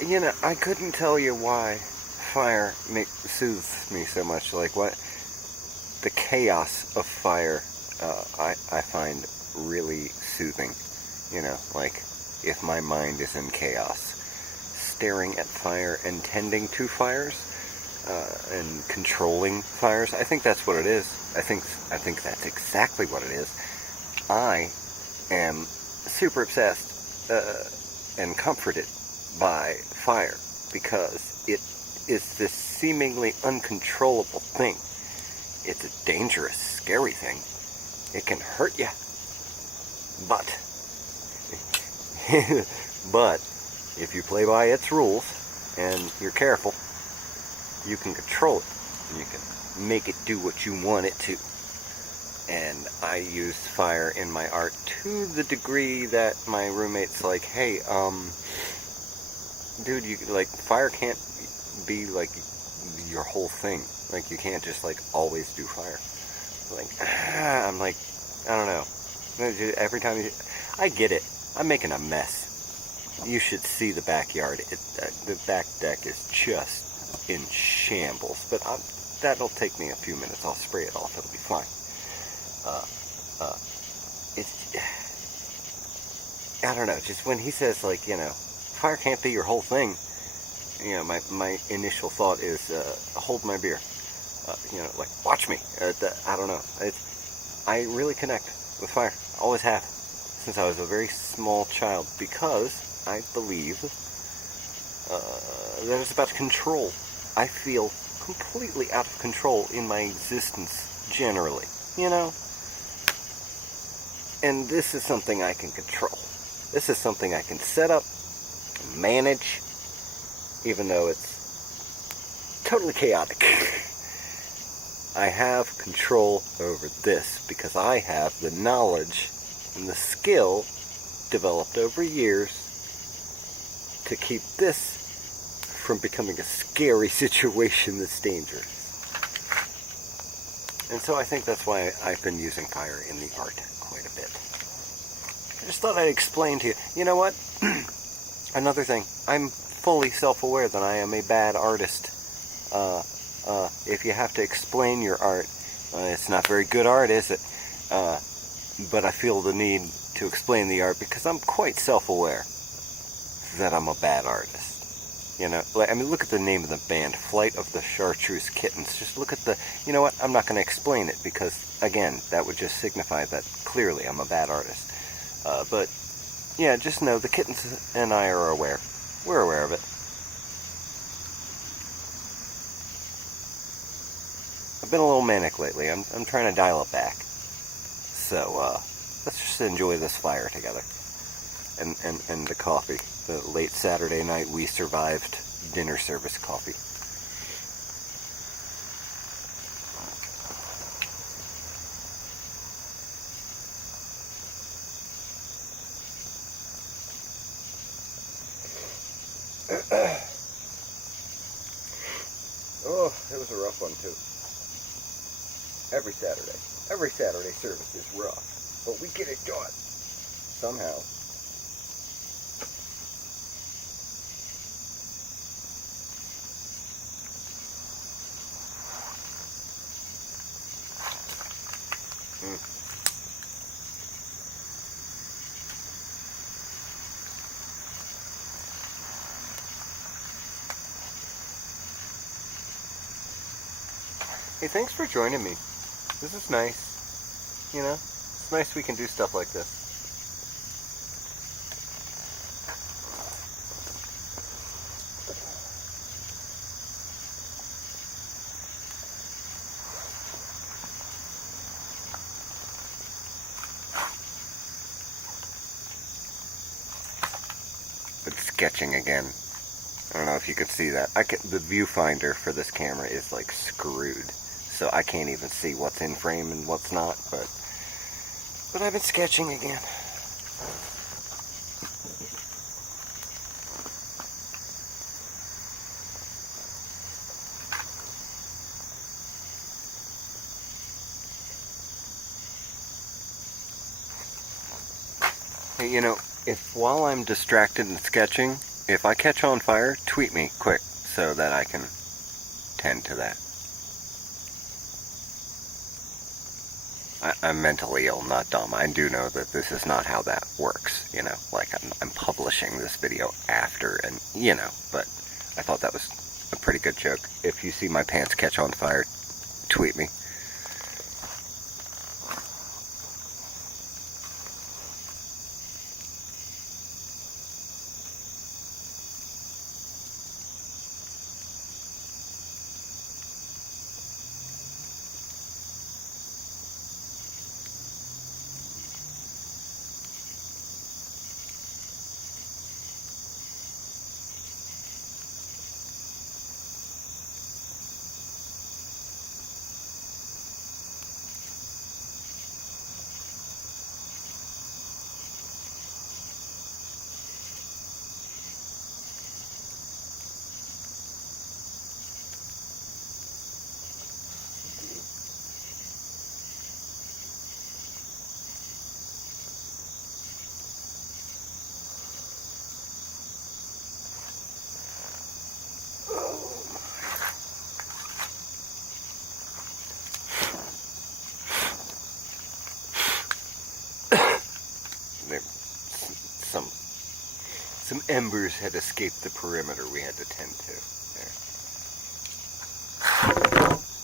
I couldn't tell you why fire soothes me so much. Like what the chaos of fire, I find really soothing. Like if my mind is in chaos, staring at fire and tending to fires, and controlling fires. I think that's what it is. I think that's exactly what it is. I am super obsessed and comforted by fire because it is this seemingly uncontrollable thing. It's a dangerous, scary thing. It can hurt you, but but if you play by its rules and you're careful, you can control it and you can make it do what you want it to. And I use fire in my art to the degree that my roommate's like, hey, dude, fire can't be like your whole thing. Like, you can't just like always do fire. I'm like, I don't know. Every time I get it. I'm making a mess. You should see the backyard. The back deck is just in shambles. But that'll take me a few minutes. I'll spray it off. It'll be fine. I don't know. Just when he says fire can't be your whole thing. My initial thought is hold my beer. Watch me. I don't know. I really connect with fire. Always have. Since I was a very small child, because I believe that it's about control. I feel completely out of control in my existence, generally, And this is something I can control. This is something I can set up, manage, even though it's totally chaotic. I have control over this because I have the knowledge and the skill developed over years to keep this from becoming a scary situation that's dangerous. And so I think that's why I've been using fire in the art quite a bit. I just thought I'd explain to you. You know what? Another thing. I'm fully self-aware that I am a bad artist. If you have to explain your art, it's not very good art, is it? But I feel the need to explain the art because I'm quite self-aware that I'm a bad artist. Look at the name of the band, Flight of the Chartreuse Kittens. Just look at you know what, I'm not going to explain it because, again, that would just signify that clearly I'm a bad artist. But, yeah, just know the kittens and I are aware. We're aware of it. I've been a little manic lately. I'm trying to dial it back. So, let's just enjoy this fire together. And the coffee. The late Saturday night we survived dinner service coffee. Oh, it was a rough one too. Every Saturday service is rough, but we get it done somehow. Hey, thanks for joining me. This is nice. It's nice we can do stuff like this. It's sketching again. I don't know if you could see that. The viewfinder for this camera is like screwed, so I can't even see what's in frame and what's not. But I've been sketching again. Hey, if while I'm distracted and sketching, if I catch on fire, tweet me quick so that I can tend to that. I'm mentally ill, not dumb. I do know that this is not how that works, you know, like I'm publishing this video after, and, you know, but I thought that was a pretty good joke. If you see my pants catch on fire, tweet me. Some embers had escaped the perimeter we had to tend to. There.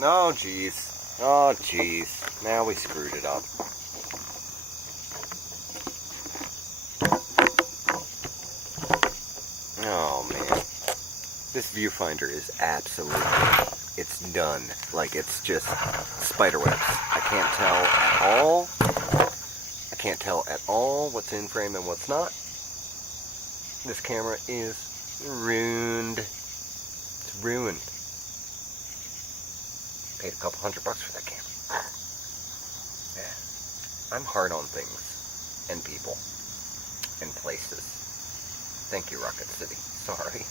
Oh, jeez. Oh, jeez. Now we screwed it up. Oh, man. This viewfinder is absolutely... It's done. Like, it's just spiderwebs. I can't tell at all. I can't tell at all what's in frame and what's not. This camera is ruined. It's ruined. Paid a couple $100 for that camera. Yeah. I'm hard on things. And people. And places. Thank you, Rocket City. Sorry.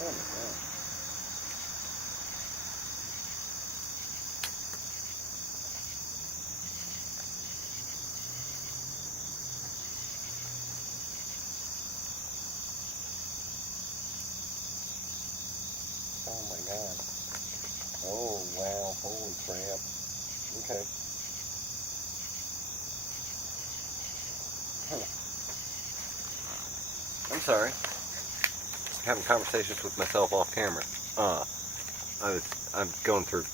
Oh my God. Oh my God. Oh wow, holy crap. Okay. I'm sorry. Having conversations with myself off camera. I'm going through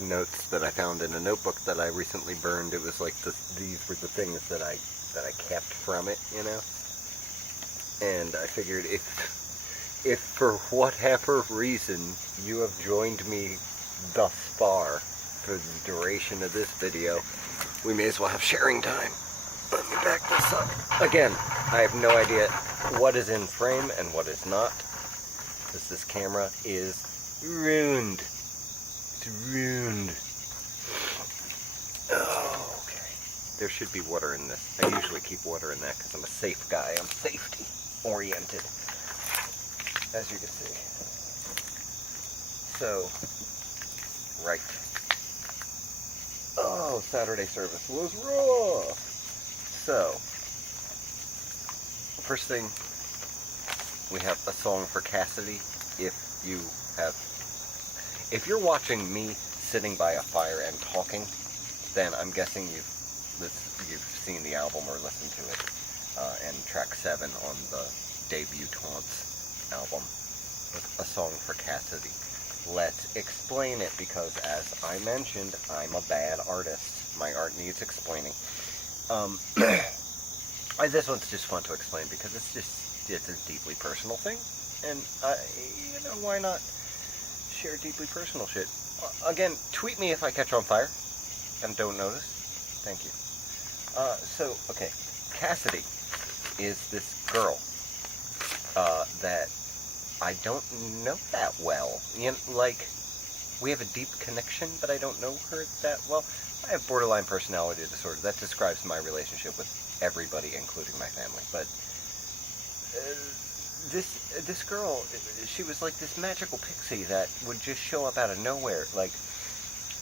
notes that I found in a notebook that I recently burned. It was like these were the things that I kept from it, you know. And I figured if for whatever reason you have joined me thus far for the duration of this video, we may as well have sharing time. Let me back this up. Again, I have no idea what is in frame and what is not, because this camera is ruined. It's ruined. Oh, okay. There should be water in this. I usually keep water in that because I'm a safe guy. I'm safety oriented, as you can see. So, right. Oh, Saturday service was rough. So, first thing, we have a song for Cassidy. If you're watching me sitting by a fire and talking, then I'm guessing you've seen the album or listened to it. And track 7 on the Debutantes album, a song for Cassidy. Let's explain it, because as I mentioned, I'm a bad artist. My art needs explaining. This one's just fun to explain because it's a deeply personal thing, and you know, why not share deeply personal shit? Again, tweet me if I catch on fire and don't notice. Thank you. So okay, Cassidy is this girl that I don't know that well. You know, like, we have a deep connection, but I don't know her that well. I have borderline personality disorder. That describes my relationship with everybody, including my family. But this girl, she was like this magical pixie that would just show up out of nowhere. Like,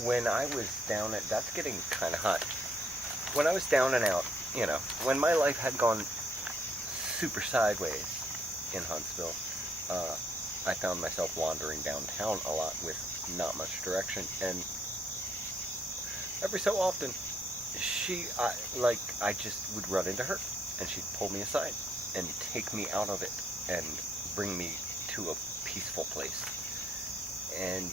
when I was down at, that's getting kind of hot. When I was down and out, you know, when my life had gone super sideways in Huntsville, I found myself wandering downtown a lot with not much direction, and every so often, I just would run into her, and she'd pull me aside, and take me out of it, and bring me to a peaceful place. And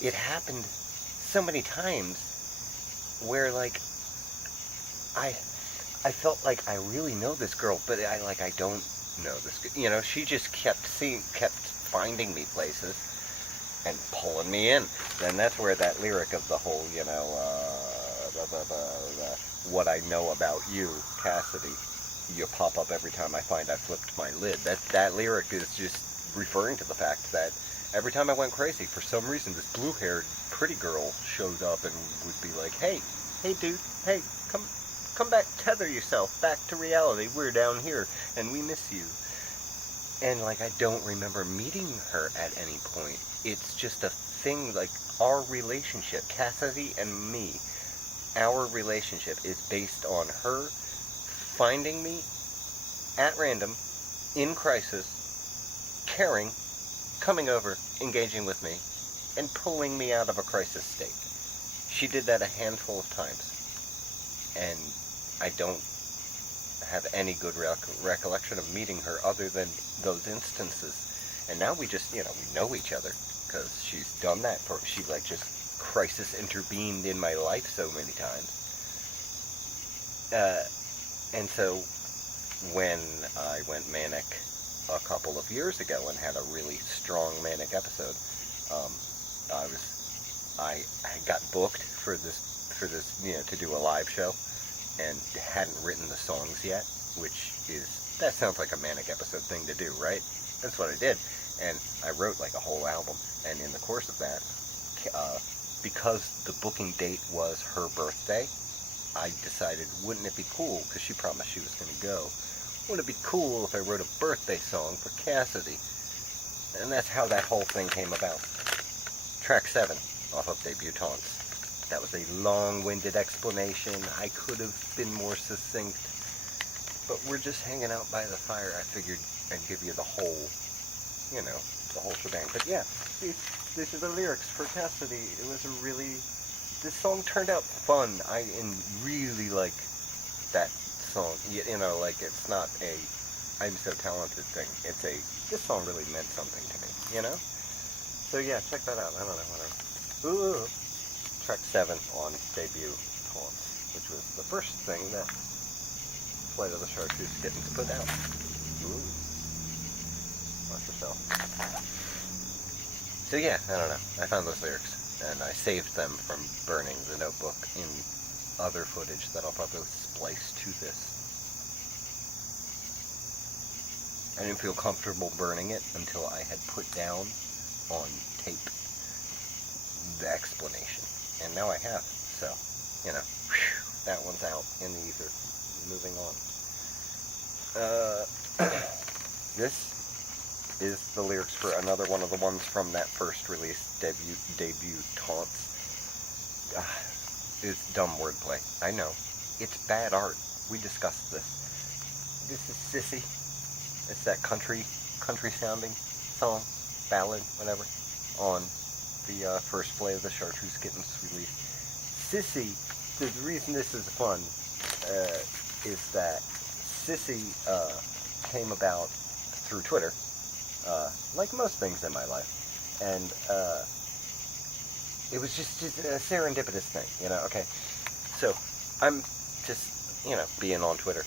it happened so many times where, like, I felt like I really know this girl, but I don't know this girl. You know, she just kept finding me places and pulling me in. And that's where that lyric of the whole, you know, what I know about you, Cassidy, you pop up every time I find I flipped my lid. That lyric is just referring to the fact that every time I went crazy, for some reason, this blue-haired pretty girl showed up and would be like, hey dude, hey, come back, tether yourself back to reality. We're down here and we miss you. And, like, I don't remember meeting her at any point. It's just a thing, like, our relationship, Cassidy and me, our relationship is based on her finding me at random, in crisis, caring, coming over, engaging with me, and pulling me out of a crisis state. She did that a handful of times. And I don't have any good recollection of meeting her other than those instances. And now we just, you know, we know each other because she's done that for, she like just crisis intervened in my life so many times. And so when I went manic a couple of years ago and had a really strong manic episode, I got booked for this, you know, to do a live show, and hadn't written the songs yet, that sounds like a manic episode thing to do, right? That's what I did. And I wrote like a whole album, and in the course of that, because the booking date was her birthday, I decided, wouldn't it be cool, because she promised she was going to go, wouldn't it be cool if I wrote a birthday song for Cassidy? And that's how that whole thing came about. Track 7, off of Debutantes. That was a long-winded explanation. I could have been more succinct, but we're just hanging out by the fire. I figured I'd give you the whole, you know, the whole shebang. But yeah, these are the lyrics for Cassidy. It was this song turned out fun. I really like that song. You know, like, it's not a I'm so talented thing. It's this song really meant something to me, you know? So yeah, check that out. I don't know, whatever. Ooh. Track 7 on Debutantes, which was the first thing that Flight of the Chartreuse Kittens put out. Ooh. Watch yourself. So yeah, I don't know. I found those lyrics, and I saved them from burning the notebook in other footage that I'll probably splice to this. I didn't feel comfortable burning it until I had put down on tape the explanation. And now I have, so, you know, that one's out in the ether. Moving on. This is the lyrics for another one of the ones from that first release, Debutantes. It's dumb wordplay. I know. It's bad art. We discussed this. This is Sissy. It's that country sounding song, ballad, whatever, on the first Flight of the Chartreuse Kittens release. Sissy, the reason this is fun is that Sissy came about through Twitter, like most things in my life, and it was just a serendipitous thing, you know, okay? So, I'm just, you know, being on Twitter,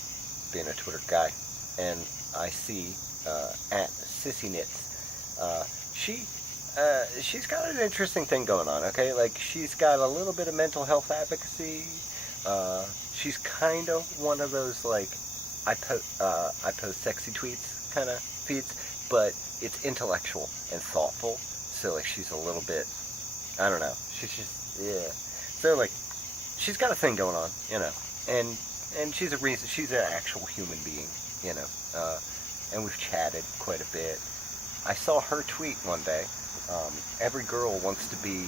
being a Twitter guy, and I see at Sissy Knits, she's got an interesting thing going on, okay? Like, she's got a little bit of mental health advocacy. She's kind of one of those, like, I post sexy tweets kind of feeds, but it's intellectual and thoughtful. So like she's a little bit, I don't know. She's just yeah. So like she's got a thing going on, you know, and she's an actual human being, you know. And we've chatted quite a bit. I saw her tweet one day. Every girl wants to be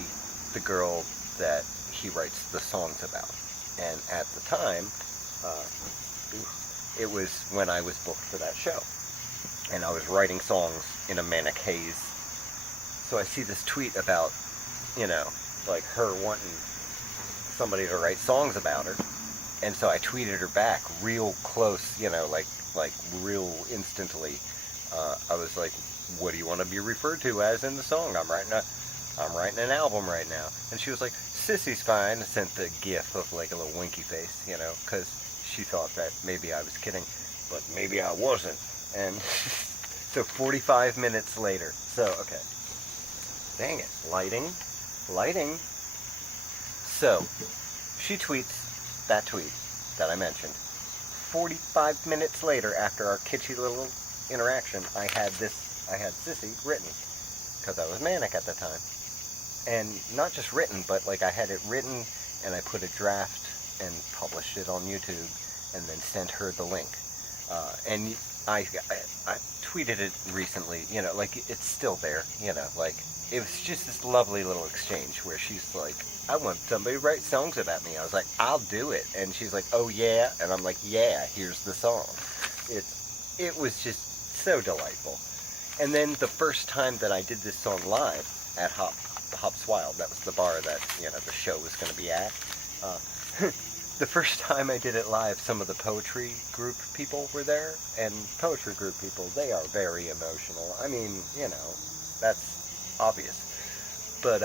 the girl that he writes the songs about. And at the time, it was when I was booked for that show. And I was writing songs in a manic haze. So I see this tweet about, you know, like her wanting somebody to write songs about her. And so I tweeted her back real close, you know, like real instantly. I was like, what do you want to be referred to as in the song? I'm writing an album right now. And she was like, Sissy's fine. And sent the gif of like a little winky face, you know, because she thought that maybe I was kidding, but maybe I wasn't. And so 45 minutes later. So, okay. Dang it. Lighting. So, she tweets that tweet that I mentioned. 45 minutes later, after our kitschy little interaction, I had Sissy written, because I was manic at the time. And not just written, but like I had it written, and I put a draft and published it on YouTube, and then sent her the link. And I tweeted it recently, you know, like it's still there, you know, like it was just this lovely little exchange where she's like, I want somebody to write songs about me. I was like, I'll do it. And she's like, oh yeah? And I'm like, yeah, here's the song. It was just so delightful. And then the first time that I did this song live at Hops Wild, that was the bar that, you know, the show was going to be at. The first time I did it live, some of the poetry group people were there, and poetry group people, they are very emotional. I mean, you know, that's obvious. But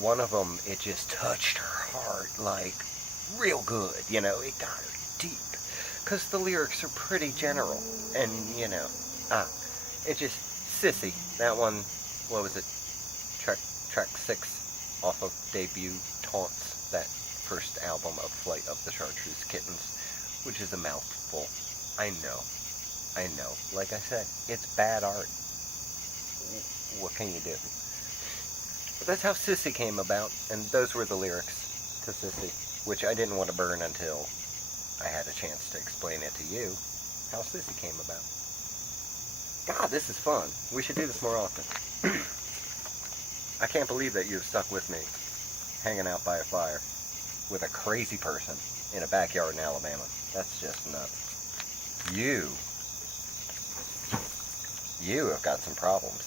one of them, it just touched her heart, like, real good, you know, it got her deep. Because the lyrics are pretty general, and, you know, it just, Sissy, that one, what was it, track 6 off of debut Taunts, that first album of Flight of the Chartreuse Kittens, which is a mouthful. I know. Like I said, it's bad art. What can you do? But that's how Sissy came about, and those were the lyrics to Sissy, which I didn't want to burn until I had a chance to explain it to you, how Sissy came about. God, this is fun. We should do this more often. I can't believe that you've stuck with me, hanging out by a fire, with a crazy person in a backyard in Alabama. That's just nuts. You have got some problems.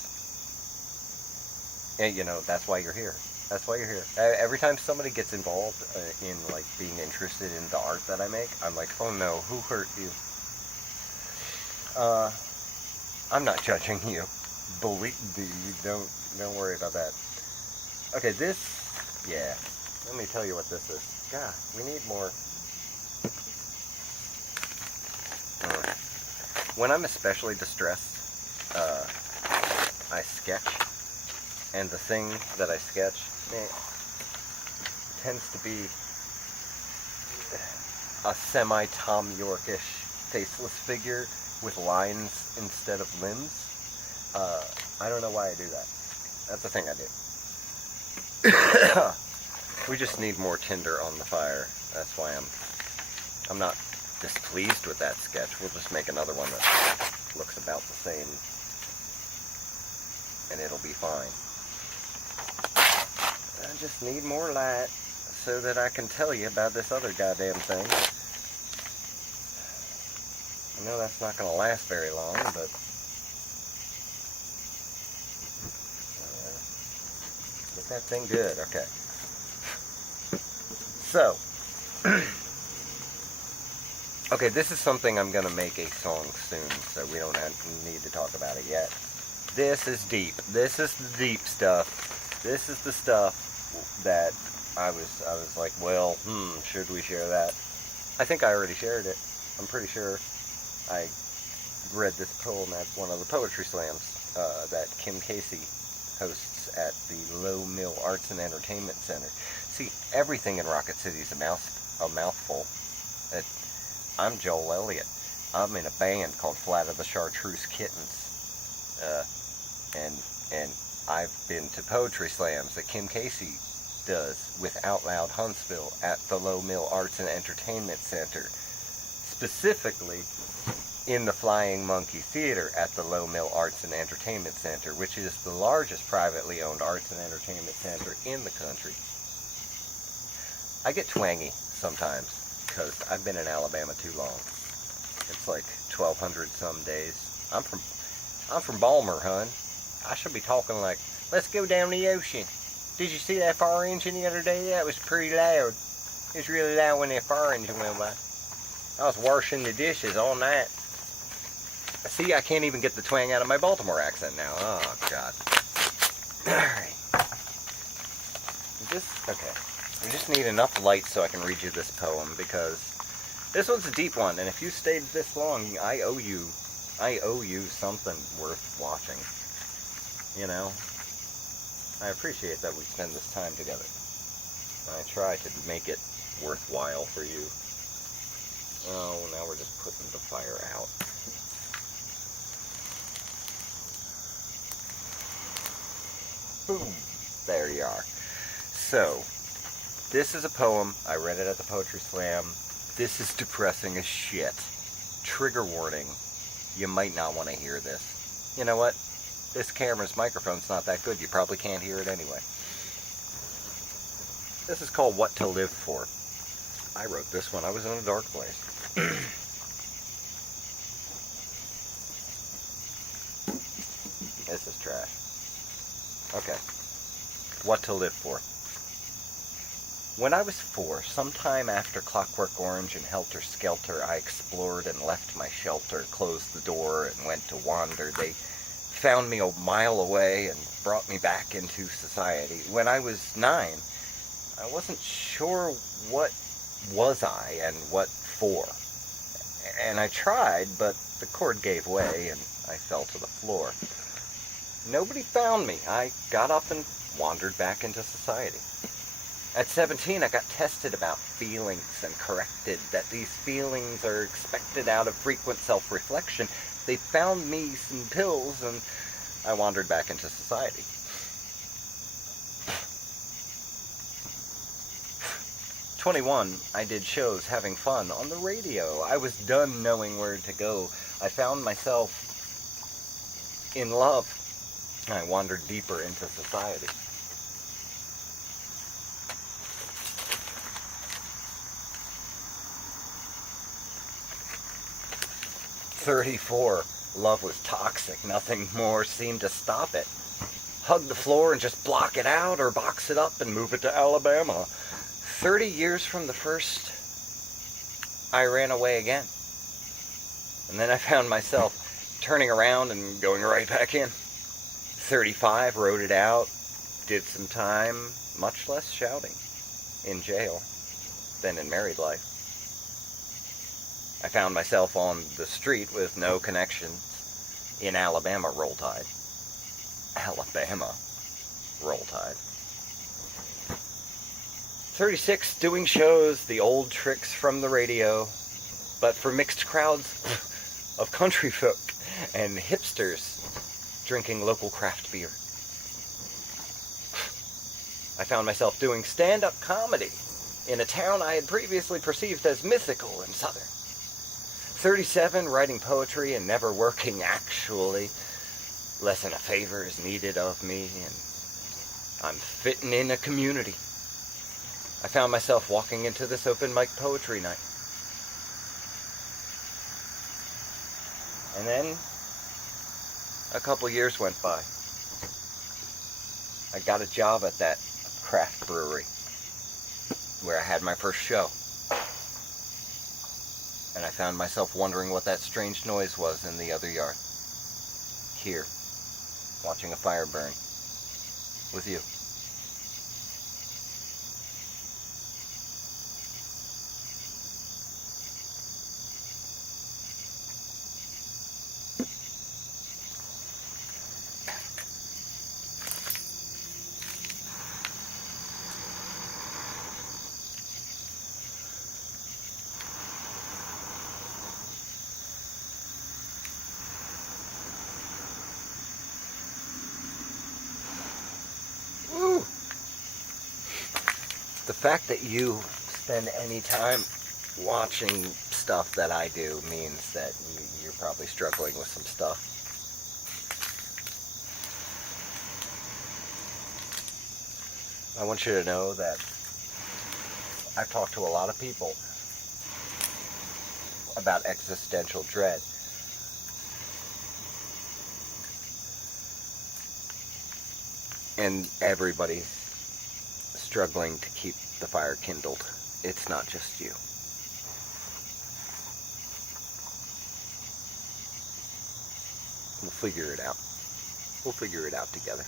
And, you know, that's why you're here. That's why you're here. Every time somebody gets involved in, like, being interested in the art that I make, I'm like, oh no, who hurt you? I'm not judging you. Don't worry about that. Okay, this, yeah. Let me tell you what this is. God, we need more. When I'm especially distressed, I sketch. And the thing that I sketch tends to be a semi-Tom Yorkish faceless figure with lines instead of limbs. I don't know why I do that. That's the thing I do. We just need more tinder on the fire. That's why I'm not displeased with that sketch. We'll just make another one that looks about the same, and it'll be fine. I just need more light so that I can tell you about this other goddamn thing. I know that's not going to last very long, but get that thing good. Okay. So, okay, this is something I'm going to make a song soon, so we don't need to talk about it yet. This is deep. This is the deep stuff. This is the stuff that I was like, well, should we share that? I think I already shared it. I'm pretty sure I read this poem at one of the poetry slams that Kim Casey hosts at the Low Mill Arts and Entertainment Center. See, everything in Rocket City is a mouthful. I'm Joel Elliott. I'm in a band called Flight of the Chartreuse Kittens. and I've been to poetry slams that Kim Casey does with Out Loud Huntsville at the Low Mill Arts and Entertainment Center, specifically in the Flying Monkey Theater at the Low Mill Arts and Entertainment Center, which is the largest privately owned arts and entertainment center in the country. I get twangy sometimes because I've been in Alabama too long. It's like 1,200 some days. I'm from Balmer, hun. I should be talking like, let's go down the ocean. Did you see that fire engine the other day? That was pretty loud. It was really loud when that fire engine went by. I was washing the dishes all night. See, I can't even get the twang out of my Baltimore accent now. Oh, God. Alright. Okay. We just need enough light so I can read you this poem, because this one's a deep one, and if you stayed this long, I owe you something worth watching. You know? I appreciate that we spend this time together. And I try to make it worthwhile for you. Oh, now we're just putting the fire out. Boom. There you are. So, this is a poem. I read it at the Poetry Slam. This is depressing as shit. Trigger warning. You might not want to hear this. You know what? This camera's microphone's not that good. You probably can't hear it anyway. This is called What to Live For. I wrote this when I was in a dark place. This is trash. Okay. What to live for. When I was 4, sometime after Clockwork Orange and Helter Skelter, I explored and left my shelter, closed the door, and went to wander. They found me a mile away and brought me back into society. When I was 9, I wasn't sure what was I and what for. And I tried, but the cord gave way and I fell to the floor. Nobody found me. I got up and wandered back into society. At 17, I got tested about feelings and corrected that these feelings are expected out of frequent self-reflection. They found me some pills and I wandered back into society. At 21, I did shows having fun on the radio. I was done knowing where to go. I found myself in love. I wandered deeper into society. At 34, love was toxic. Nothing more seemed to stop it. Hug the floor and just block it out, or box it up and move it to Alabama. 30 years from the first, I ran away again. And then I found myself turning around and going right back in. 35, wrote it out, did some time, much less shouting, in jail than in married life. I found myself on the street with no connections in Alabama, Roll Tide. Alabama, Roll Tide. 36, doing shows, the old tricks from the radio, but for mixed crowds of country folk and hipsters drinking local craft beer. I found myself doing stand-up comedy in a town I had previously perceived as mythical and southern. 37, writing poetry and never working actually. Less than a favor is needed of me, and I'm fitting in a community. I found myself walking into this open mic poetry night. And then a couple years went by. I got a job at that craft brewery where I had my first show. And I found myself wondering what that strange noise was in the other yard. Here, watching a fire burn with you. fact that you spend any time watching stuff that I do means that you're probably struggling with some stuff. I want you to know that I've talked to a lot of people about existential dread. And everybody's struggling to keep the fire kindled. It's not just you. We'll figure it out. We'll figure it out together.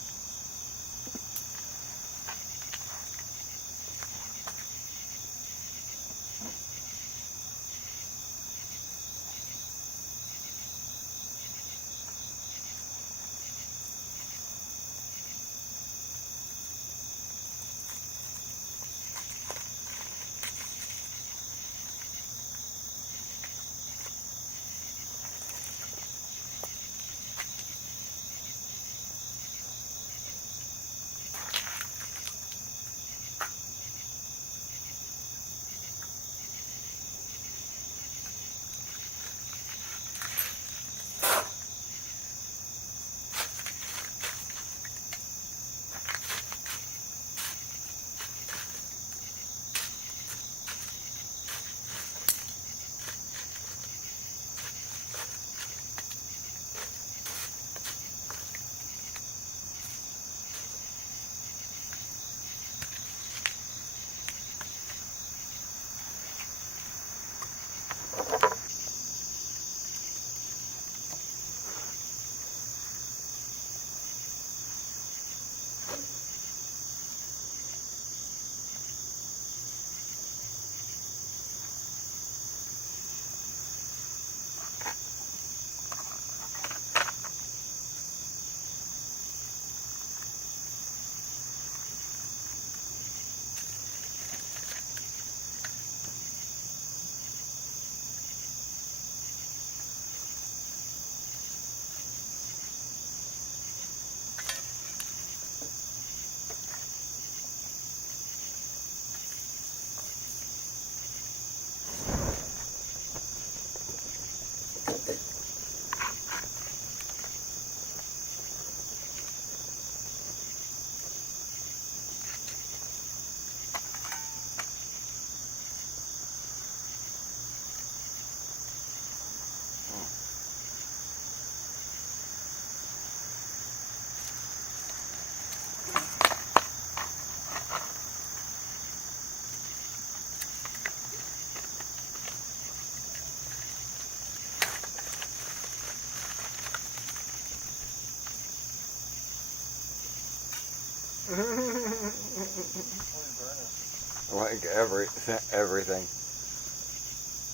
Like everything.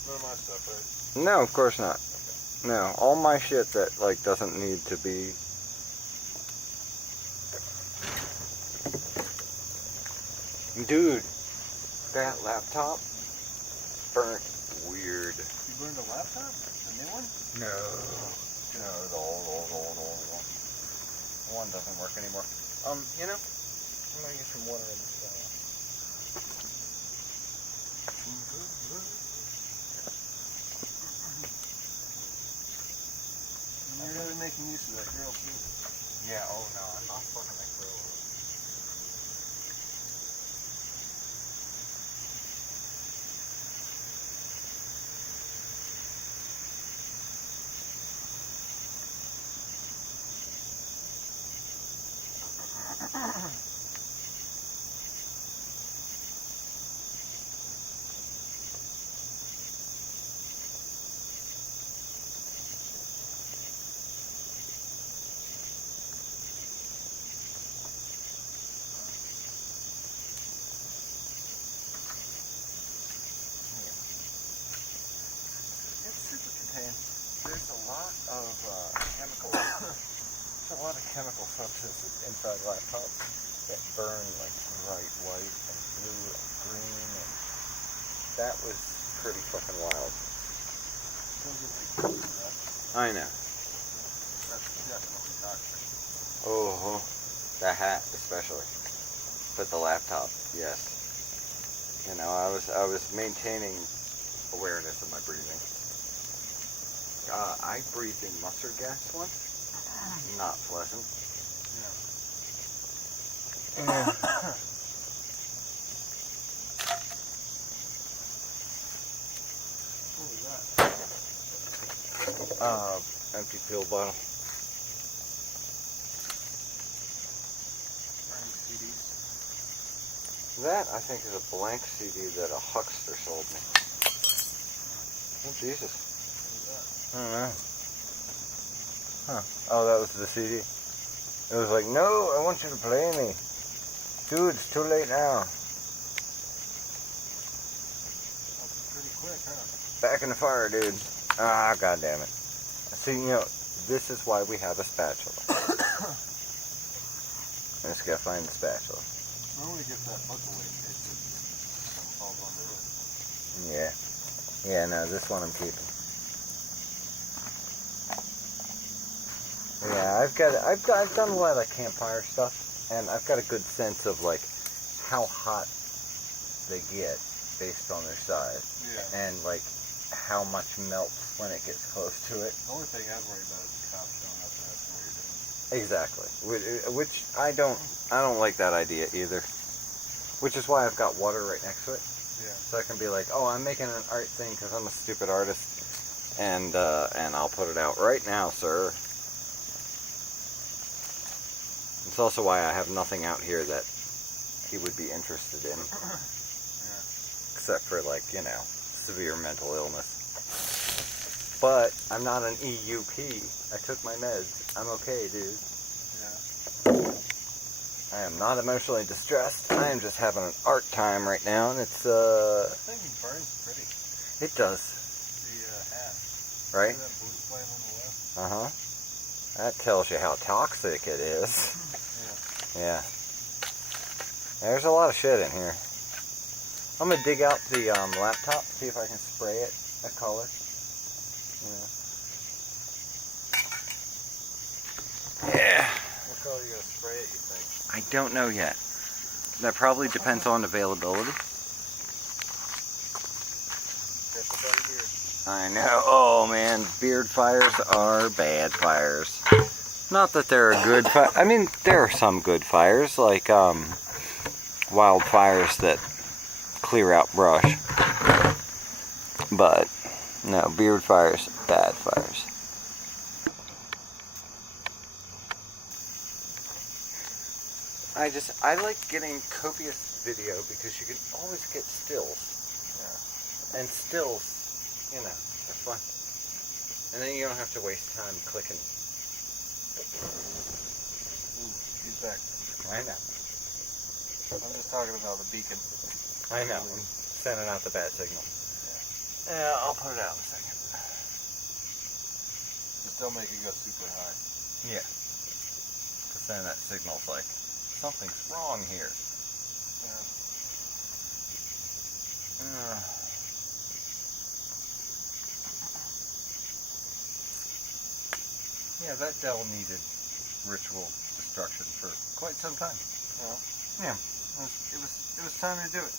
None of my stuff, right? No, of course not. Okay. No, all my shit that like doesn't need to be. Dude, that laptop burnt weird. You burned a laptop? A new one? No. No, the old one. The one doesn't work anymore. You know, I'm gonna get some water in this guy. You're really making use of that grill too. Yeah, oh no, I'm not fucking that grill. There's a lot of chemical. There's a lot of chemical substances inside laptops that burn like bright white and blue and green, and that was pretty fucking wild. I know. That's definitely toxic. Oh, the hat especially, but the laptop, yes. You know, I was maintaining awareness of my breathing. I breathed in mustard gas once. Not pleasant. Yeah. What was that? Empty pill bottle. Buying CDs. That, I think, is a blank CD that a huckster sold me. Oh, Jesus. What was that? I don't know. Huh. Oh, that was the CD. It was like, no, I want you to play me. Dude, it's too late now. That's pretty quick, huh? Back in the fire, dude. Ah, God damn it. See, you know, this is why we have a spatula. I just gotta find the spatula. Normally get that book away in case something falls onto it. Yeah. Yeah, no, this one I'm keeping. Yeah, I've done a lot of campfire stuff, and I've got a good sense of like how hot they get based on their size, Yeah. and like how much melts when it gets close to it. The only thing I'd worry about is the cops showing up and asking what you're doing. Exactly, which I don't like that idea either. Which is why I've got water right next to it, Yeah. so I can be like, oh, I'm making an art thing because I'm a stupid artist, and I'll put it out right now, sir. It's also why I have nothing out here that he would be interested in. Yeah. Except for, like, you know, severe mental illness. But I'm not an EUP. I took my meds. I'm okay, dude. Yeah. I am not emotionally distressed. I am just having an art time right now, and it's, That thing burns pretty. it does. The hat. Right? See that blue flame on the left? Uh-huh. That tells you how toxic it is. Yeah. There's a lot of shit in here. I'm gonna dig out the laptop, see if I can spray it a color. Yeah. What color are you going to spray it, you think? I don't know yet. That probably depends on availability. Careful about your beard. I know. Oh man, beard fires are bad fires. Not that there are good fires. I mean, there are some good fires, like wildfires that clear out brush. But no, beard fires, bad fires. I like getting copious video because you can always get stills. Yeah. And stills, you know, are fun. And then you don't have to waste time clicking. Ooh, he's back. I know. I'm just talking about the beacon. I know. I'm sending out the bad signal. Yeah, I'll put it out in a second. Just don't make it go super high. Yeah. Because then that signal's like, something's wrong here. Yeah. Yeah, that Dell needed ritual destruction for quite some time. Well, Yeah, it was time to do it.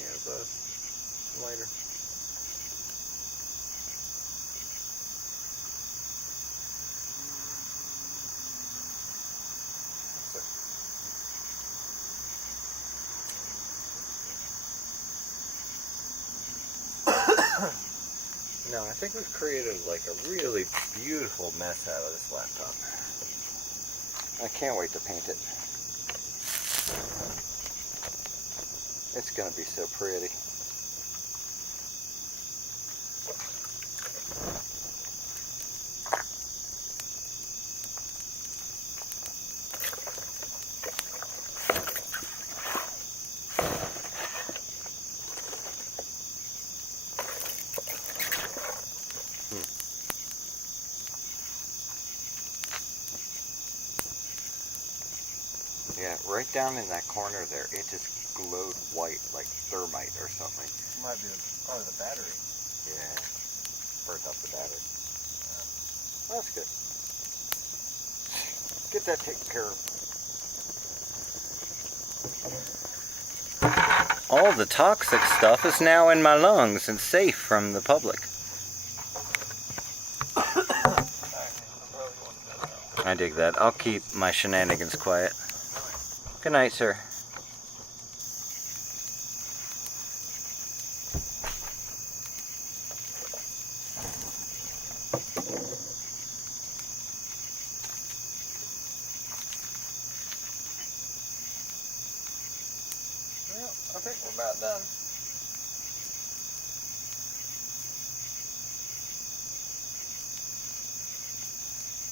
Yeah, the lighter. No, I think we've created like a really beautiful mess out of this laptop. I can't wait to paint it. It's gonna be so pretty. Yeah, right down in that corner there, it just glowed white like thermite or something. it might be probably the battery. Yeah, burnt up the battery. Yeah. Well, that's good. Get that taken care of. All the toxic stuff is now in my lungs and safe from the public. I dig that. I'll keep my shenanigans quiet. Good night, sir. Well, I think we're about done.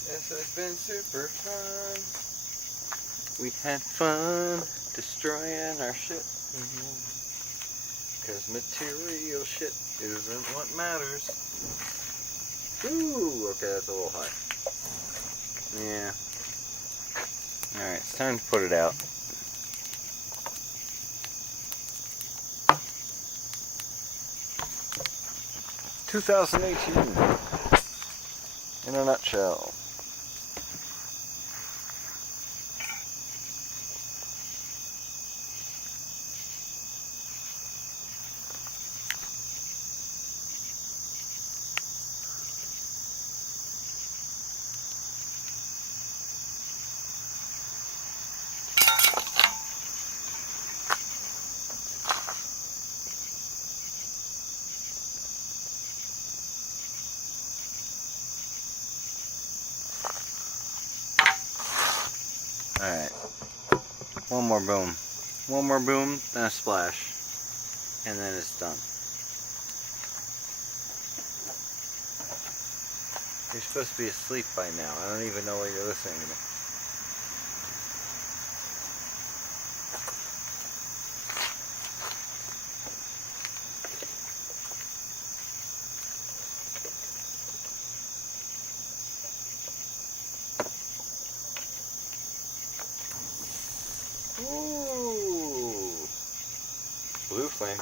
This has been super fun. We had fun destroying our shit. Cause material shit isn't what matters. Ooh, okay, that's a little high. Yeah. Alright, it's time to put it out. "2018 in a nutshell." Alright. One more boom. One more boom, then a splash. And then it's done. You're supposed to be asleep by now. I don't even know why you're listening to me. Ooh. Blue flame.